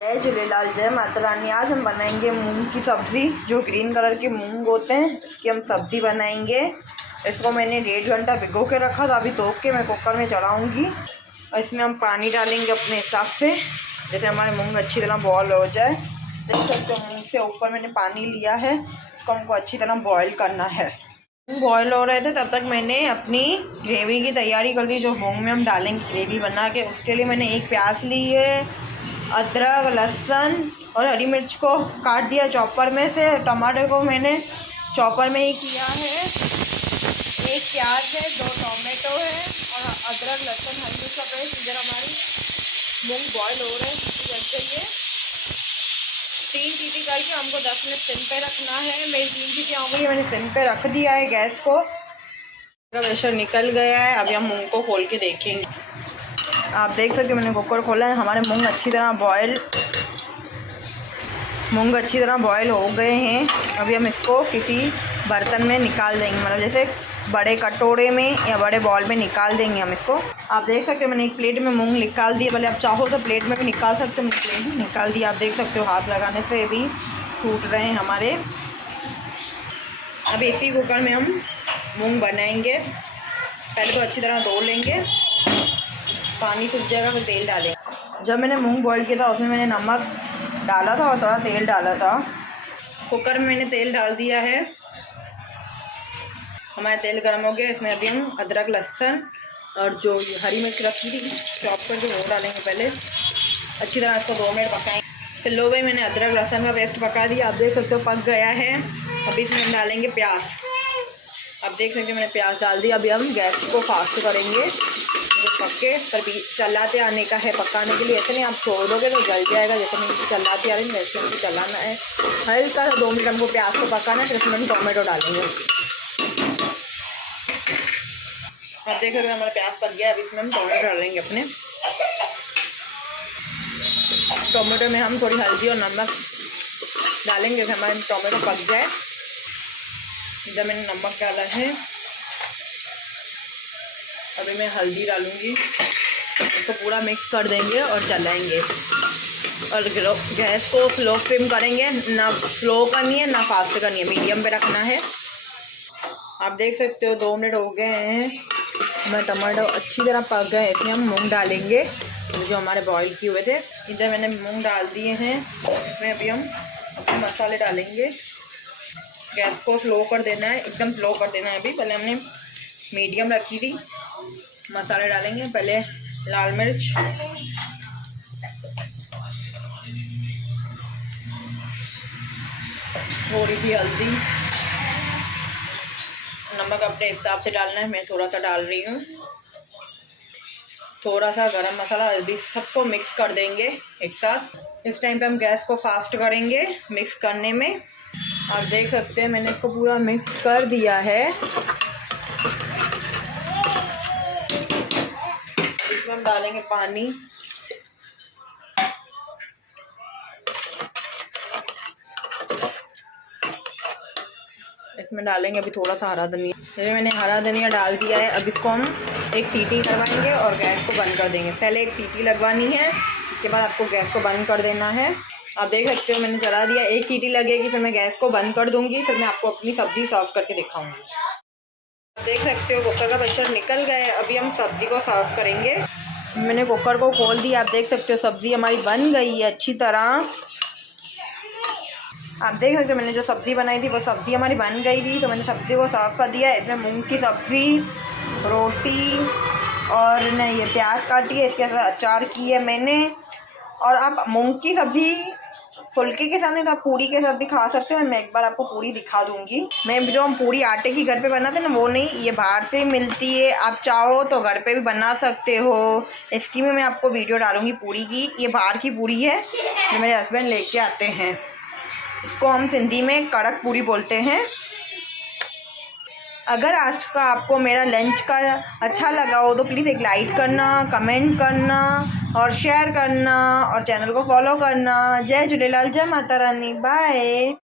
जय झूलेलाल, जय माता रानी। आज हम बनाएंगे मूंग की सब्ज़ी। जो ग्रीन कलर के मूंग होते हैं इसकी हम सब्ज़ी बनाएंगे। इसको मैंने 1.5 घंटा भिगो के रखा था। अभी धो के मैं कुकर में चढ़ाऊँगी और इसमें हम पानी डालेंगे अपने हिसाब से, जैसे हमारे मूंग अच्छी तरह बॉयल हो जाए। देख सकते हो मूंग से ऊपर मैंने पानी लिया है, इसको हमको अच्छी तरह बॉयल करना है। मूंग बॉयल हो रहे थे तब तक मैंने अपनी ग्रेवी की तैयारी कर ली, जो मूंग में हम डालेंगे ग्रेवी बना के। उसके लिए मैंने एक प्याज ली है, अदरक, लहसुन और हरी मिर्च को काट दिया चॉपर में से। टमाटर को मैंने चॉपर में ही किया है। एक प्याज है, 2 टोमेटो है और अदरक, लहसुन, हरी मिर्च का पेस्ट। इधर हमारी मूंग बॉयल हो रहे हैं, जल चाहिए। 3 सीटी करके हमको 10 मिनट सिम पे रखना है। मेरी 3 सीटी हो गई, मैंने सिम पे रख दिया है गैस को। प्रेशर निकल गया है। अभी हम मूंग को खोल के देखेंगे। आप देख सकते हो मैंने कुकर खोला है। हमारे मूंग अच्छी तरह बॉयल हो गए हैं। अभी हम इसको किसी बर्तन में निकाल देंगे, मतलब जैसे बड़े कटोरे में या बड़े बॉल में निकाल देंगे हम इसको। आप देख सकते हो मैंने एक प्लेट में मूंग निकाल दिए। भले आप चाहो तो प्लेट में भी निकाल सकते हो, मैंने प्लेट में निकाल दिया। आप देख सकते हो हाथ लगाने से भी टूट रहे हैं हमारे। अब इसी कुकर में हम मूंग बनाएंगे। पहले तो अच्छी तरह धो लेंगे, पानी सूख जाएगा, फिर तेल डालेंगे। जब मैंने मूंग बॉईल किया था उसमें मैंने नमक डाला था और थोड़ा तेल डाला था। कुकर में मैंने तेल डाल दिया है। हमारा तेल गर्म हो गया। इसमें अभी हम अदरक, लहसुन और जो हरी मिर्च रखी थी चॉप करके वो डालेंगे। पहले अच्छी तरह इसको 2 मिनट पकाएंगे। फिर लो भाई, मैंने अदरक लहसुन का पेस्ट पका दिया। आप देख सकते हो पक गया है। अभी इसमें हम डालेंगे प्याज। आप देख सकते हो मैंने प्याज डाल दिया। अभी हम गैस को फास्ट करेंगे, पक्के पर भी चलाते आने का है पकाने के लिए। ऐसे नहीं आप छोड़ दोगे तो जल जाएगा। जैसे मैं चलाते आ रही हूँ वैसे हमको चलाना है। हल्का सा 2 मिनट हमको प्याज को पकाना है। फिर इसमें हम टोमेटो डालेंगे। आप देख सकते हैं हमारा प्याज पक गया। अभी इसमें हम टोमेटो डालेंगे अपने। टोमेटो में हम थोड़ी हल्दी और नमक डालेंगे, जैसे हमारे टोमेटो पक जाए। इधर मैंने नमक डाला है। अभी मैं हल्दी डालूंगी। इसको पूरा मिक्स कर देंगे और चलाएंगे। और गैस को स्लो फ्लेम करेंगे, ना स्लो करनी है ना फास्ट करनी है, मीडियम पे रखना है। आप देख सकते हो 2 मिनट हो गए हैं। हमारे टमाटर अच्छी तरह पक गए हैं। इसमें हम मूंग डालेंगे जो हमारे बॉईल किए हुए थे। इधर मैंने मूंग डाल दिए हैं। इसमें अभी हम अपने मसाले डालेंगे। गैस को स्लो कर देना है, एकदम स्लो कर देना है। अभी पहले हमने मीडियम रखी थी। मसाले डालेंगे। पहले लाल मिर्च, थोड़ी सी हल्दी, नमक अपने हिसाब से डालना है। मैं थोड़ा सा डाल रही हूँ। थोड़ा सा गरम मसाला। अभी सबको मिक्स कर देंगे एक साथ। इस टाइम पे हम गैस को फास्ट करेंगे मिक्स करने में। आप देख सकते हैं मैंने इसको पूरा मिक्स कर दिया है। इसमें हम डालेंगे पानी। इसमें डालेंगे अभी थोड़ा सा हरा धनिया। जैसे मैंने हरा धनिया डाल दिया है। अब इसको हम एक सीटी लगवाएंगे और गैस को बंद कर देंगे। पहले एक सीटी लगवानी है, उसके बाद आपको गैस को बंद कर देना है। आप देख सकते हो मैंने चला दिया। एक सीटी लगेगी, फिर मैं गैस को बंद कर दूंगी। फिर मैं आपको अपनी सब्ज़ी सर्व करके दिखाऊंगी। आप देख सकते हो कुकर का प्रेशर निकल गया है। अभी हम सब्ज़ी को सर्व करेंगे। मैंने कुकर को खोल दिया। आप देख सकते हो सब्ज़ी हमारी बन गई है अच्छी तरह। आप देख सकते हो मैंने जो सब्ज़ी बनाई थी वो सब्ज़ी हमारी बन गई थी। तो मैंने सब्ज़ी को सर्व कर दिया। इसमें मूंग की सब्ज़ी, रोटी और नहीं ये प्याज काटी है, इसके साथ अचार की है मैंने। और आप मूंग की सब्ज़ी फुल्के के साथ नहीं तो आप पूरी के साथ भी खा सकते हो। मैं एक बार आपको पूरी दिखा दूंगी। मैं जो हम पूरी आटे की घर पे बनाते हैं ना, वो नहीं, ये बाहर से मिलती है। आप चाहो तो घर पे भी बना सकते हो। इसकी मैं आपको वीडियो डालूंगी पूरी की। ये बाहर की पूरी है जो मेरे हस्बैंड लेके आते हैं। इसको हम सिंधी में कड़क पूरी बोलते हैं। अगर आज का आपको मेरा लंच का अच्छा लगा हो तो प्लीज़ एक लाइक करना, कमेंट करना और शेयर करना और चैनल को फॉलो करना। जय झूलेलाल, जय माता रानी। बाय।